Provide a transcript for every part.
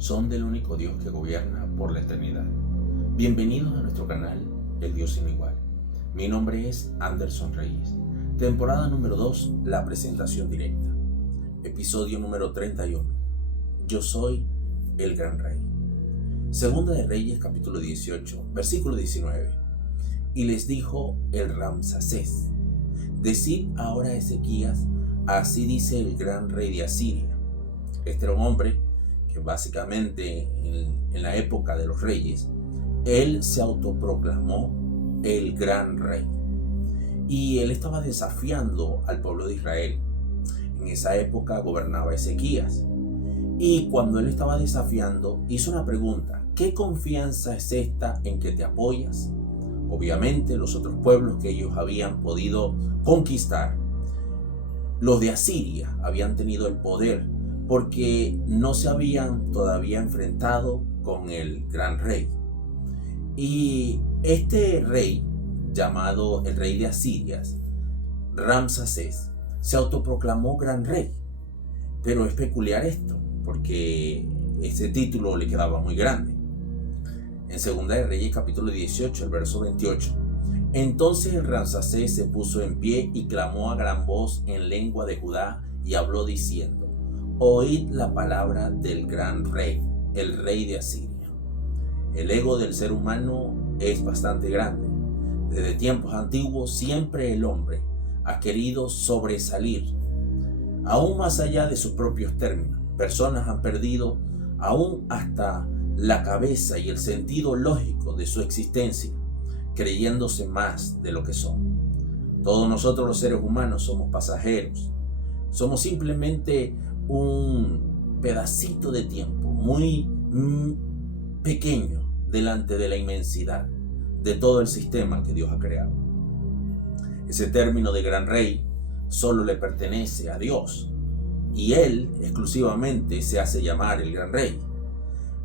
son del único Dios que gobierna por la eternidad. Bienvenidos a nuestro canal, El Dios sin igual. Mi nombre es Anderson Reyes. Temporada número 2, la presentación directa. Episodio número 31. Yo soy el gran rey. Segunda de Reyes, capítulo 18, versículo 19. Y les dijo el Ramsacés: decid ahora a Ezequías, así dice el gran rey de Asiria. Este era un hombre que básicamente en la época de los reyes, él se autoproclamó el gran rey. Y él estaba desafiando al pueblo de Israel. En esa época gobernaba Ezequías. Y cuando él estaba desafiando, hizo una pregunta: ¿qué confianza es esta en que te apoyas? Obviamente los otros pueblos que ellos habían podido conquistar, los de Asiria, habían tenido el poder porque no se habían todavía enfrentado con el gran rey. Y este rey, llamado el rey de Asiria, Ramsacés, se autoproclamó gran rey. Pero es peculiar esto, porque ese título le quedaba muy grande. En Segunda de Reyes, capítulo 18, el verso 28. Entonces el Ramsacés se puso en pie y clamó a gran voz en lengua de Judá y habló diciendo: oíd la palabra del gran rey, el rey de Asiria. El ego del ser humano es bastante grande. Desde tiempos antiguos siempre el hombre ha querido sobresalir, aún más allá de sus propios términos. Personas han perdido aún hasta la cabeza y el sentido lógico de su existencia, creyéndose más de lo que son. Todos nosotros los seres humanos somos pasajeros. Somos simplemente un pedacito de tiempo muy pequeño delante de la inmensidad de todo el sistema que Dios ha creado. Ese término de gran rey solo le pertenece a Dios y Él exclusivamente se hace llamar el gran rey.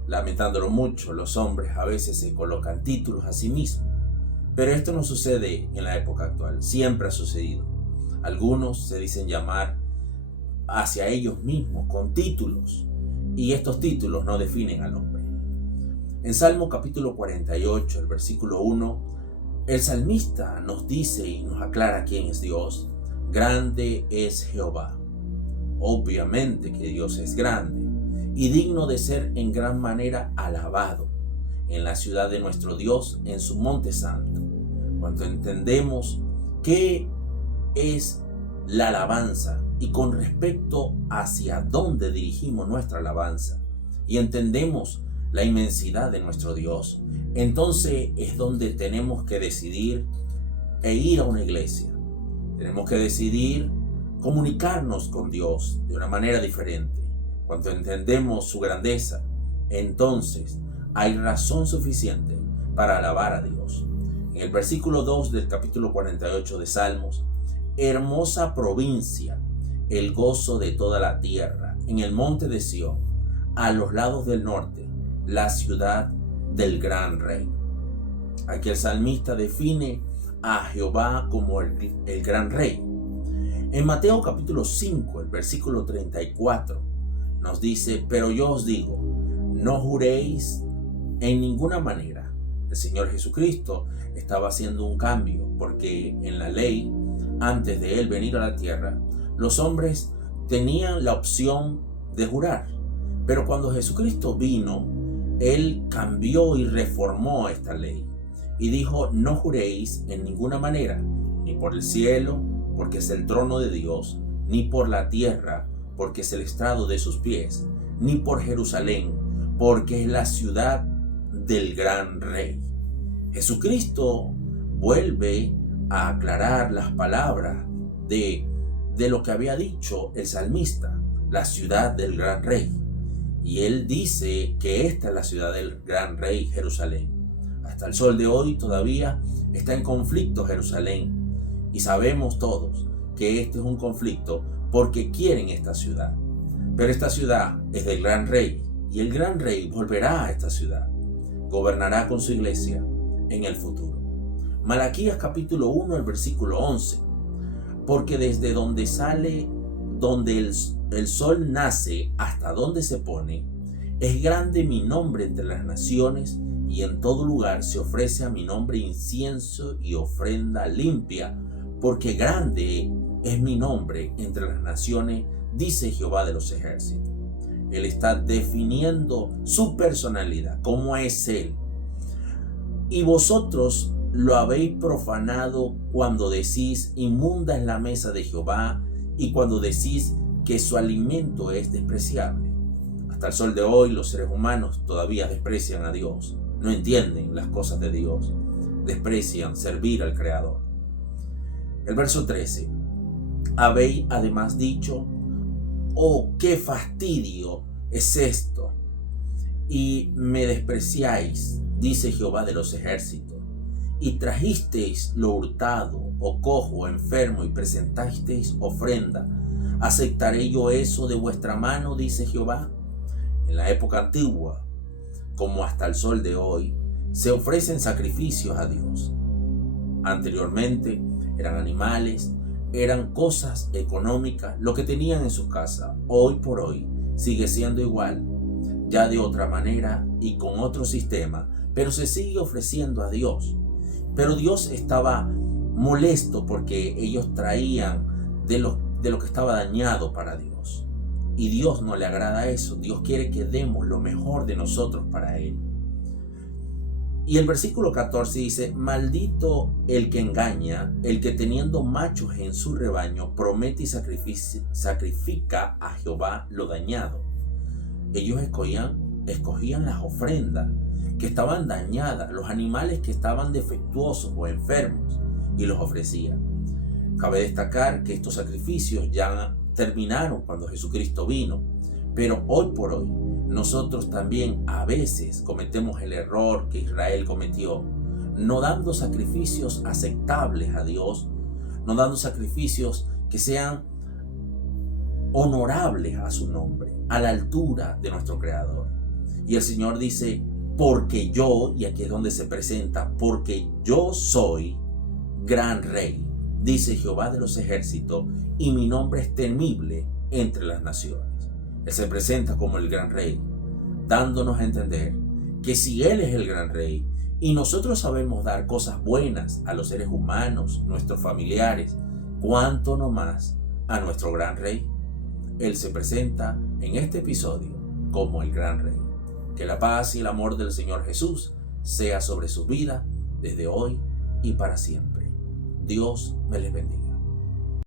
Lamentándolo mucho, los hombres a veces se colocan títulos a sí mismos, pero esto no sucede en la época actual, siempre ha sucedido. Algunos se dicen llamar hacia ellos mismos con títulos, y estos títulos no definen al hombre. En Salmo capítulo 48, el versículo 1, el salmista nos dice y nos aclara quién es Dios. Grande es Jehová. Obviamente que Dios es grande y digno de ser en gran manera alabado en la ciudad de nuestro Dios, en su monte santo. Cuando entendemos qué es la alabanza y con respecto hacia dónde dirigimos nuestra alabanza y entendemos la inmensidad de nuestro Dios, entonces es donde tenemos que decidir e ir a una iglesia. Tenemos que decidir comunicarnos con Dios de una manera diferente. Cuando entendemos su grandeza, entonces hay razón suficiente para alabar a Dios. En el versículo 2 del capítulo 48 de Salmos: hermosa provincia, el gozo de toda la tierra, en el monte de Sión, a los lados del norte, la ciudad del gran rey. Aquí el salmista define a Jehová como el gran rey. En Mateo capítulo 5, el versículo 34, nos dice: pero yo os digo, no juréis en ninguna manera. El Señor Jesucristo estaba haciendo un cambio, porque en la ley, antes de Él venir a la tierra, los hombres tenían la opción de jurar. Pero cuando Jesucristo vino, Él cambió y reformó esta ley. Y dijo: no juréis en ninguna manera, ni por el cielo, porque es el trono de Dios, ni por la tierra, porque es el estrado de sus pies, ni por Jerusalén, porque es la ciudad del gran rey. Jesucristo vuelve a aclarar las palabras de lo que había dicho el salmista, la ciudad del gran rey. Y él dice que esta es la ciudad del gran rey, Jerusalén. Hasta el sol de hoy todavía está en conflicto Jerusalén. Y sabemos todos que este es un conflicto porque quieren esta ciudad. Pero esta ciudad es del gran rey y el gran rey volverá a esta ciudad. Gobernará con su iglesia en el futuro. Malaquías capítulo 1, el versículo 11. Porque desde donde sale, donde el sol nace hasta donde se pone, Es grande mi nombre entre las naciones, y en todo lugar se ofrece a mi nombre incienso y ofrenda limpia, porque grande es mi nombre entre las naciones, dice Jehová de los ejércitos. Él está definiendo su personalidad, cómo es Él. Y vosotros lo habéis profanado cuando decís, inmunda es la mesa de Jehová, y cuando decís que su alimento es despreciable. Hasta el sol de hoy los seres humanos todavía desprecian a Dios, no entienden las cosas de Dios, desprecian servir al Creador. El verso 13. Habéis además dicho, oh, qué fastidio es esto, y me despreciáis, dice Jehová de los ejércitos, y trajisteis lo hurtado, o cojo, o enfermo, y presentasteis ofrenda. ¿Aceptaré yo eso de vuestra mano? Dice Jehová. En la época antigua, como hasta el sol de hoy, se ofrecen sacrificios a Dios. Anteriormente eran animales, eran cosas económicas, lo que tenían en su casa. Hoy por hoy sigue siendo igual, ya de otra manera y con otro sistema, pero se sigue ofreciendo a Dios. Pero Dios estaba molesto porque ellos traían de lo que estaba dañado para Dios. Y Dios no le agrada eso. Dios quiere que demos lo mejor de nosotros para Él. Y el versículo 14 dice, maldito el que engaña, el que teniendo machos en su rebaño promete y sacrifica a Jehová lo dañado. Ellos escogían las ofrendas que estaban dañadas, los animales que estaban defectuosos o enfermos, y los ofrecían. Cabe destacar que estos sacrificios ya terminaron cuando Jesucristo vino, pero hoy por hoy nosotros también a veces cometemos el error que Israel cometió, no dando sacrificios aceptables a Dios, no dando sacrificios que sean honorables a su nombre, a la altura de nuestro Creador. Y el Señor dice, porque yo, y aquí es donde se presenta, porque yo soy gran rey, dice Jehová de los ejércitos, y mi nombre es temible entre las naciones. Él se presenta como el gran rey, dándonos a entender que si Él es el gran rey y nosotros sabemos dar cosas buenas a los seres humanos, nuestros familiares, ¿cuánto no más a nuestro gran rey? Él se presenta en este episodio como el gran rey. Que la paz y el amor del Señor Jesús sea sobre su vida desde hoy y para siempre. Dios me les bendiga.